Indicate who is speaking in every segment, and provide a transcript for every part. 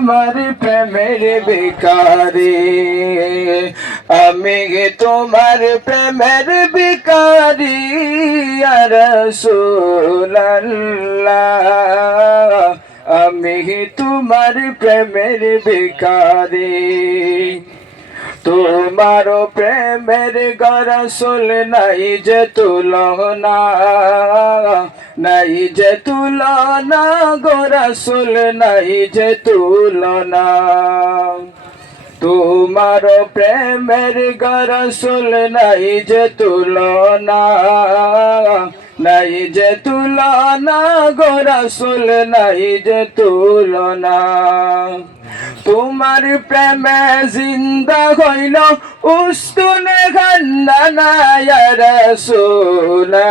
Speaker 1: তোমার প্রেমের বিকারি, আমি তোমার প্রেমের বিকারি রসুল্লাহ আমি তোমার প্রেমের বিকারি। তোমার প্রেমের গরসুল নাই যে তুলনা নাই যে তুলনা গরসুল নাই যে তুলনা। তোমার প্রেমের গরসুল নাই যে তুলনা। নাই যে তুলনা গরসুল নাই যে তুলনা। তোমার প্রেমে জিন্দা হইল উস্তুনে খান্দানা রসুল্লাহ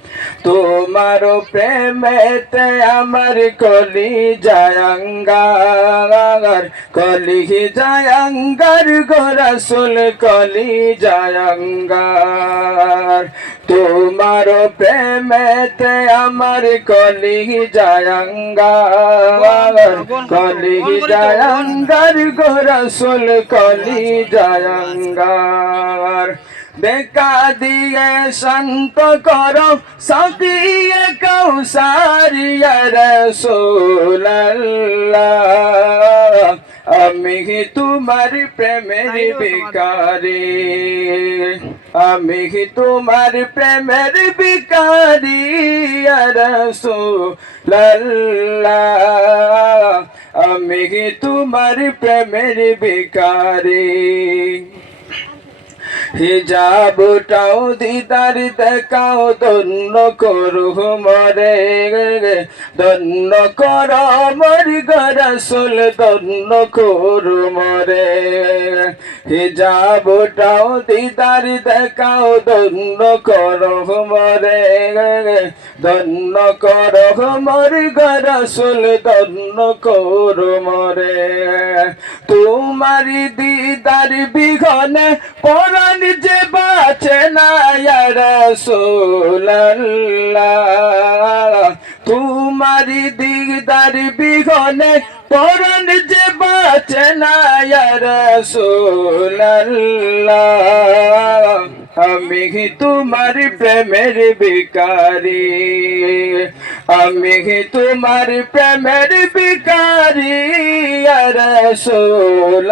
Speaker 1: তোমার প্রেমেতে আমার কলি জায়ঙ্গার কলি জায়ঙ্গার গোরসুল কলি জায়ঙ্গার। তোমার প্রেমেতে আমার কলি জায়ঙ্গার কলি জায়ঙ্গার গোরসুল কলি জায়ঙ্গার। দেখা দিয়ে শান্ত করো সকিয়ে কৌসারিয়া রসোল্লাহ আমি তোমার প্রেমের বিকারি আমি তোমার প্রেমের বিকারি রসোল্লাহ আমি তোমার প্রেমের বিকারি হিজাবটাও দিদার দেখাও দন্য করু মরে। দন্য কর মর গরসুল দন্য করু মরে। হিজাবটাও দিদার দেখাও দন্য করু মরে। দন্য কর মর গরসুল দন্য করু মরে। তোমারি দিদার বিঘনে পরাণ যে বাঁচে না রসোল্লাহ তোমারি দিদার বিঘনে পরাণ যে বাঁচে না রসোল্লাহ আমি তোমার প্রেমের বিকারি আমি তোমার প্রেমের বিকারি রসোল্লাহ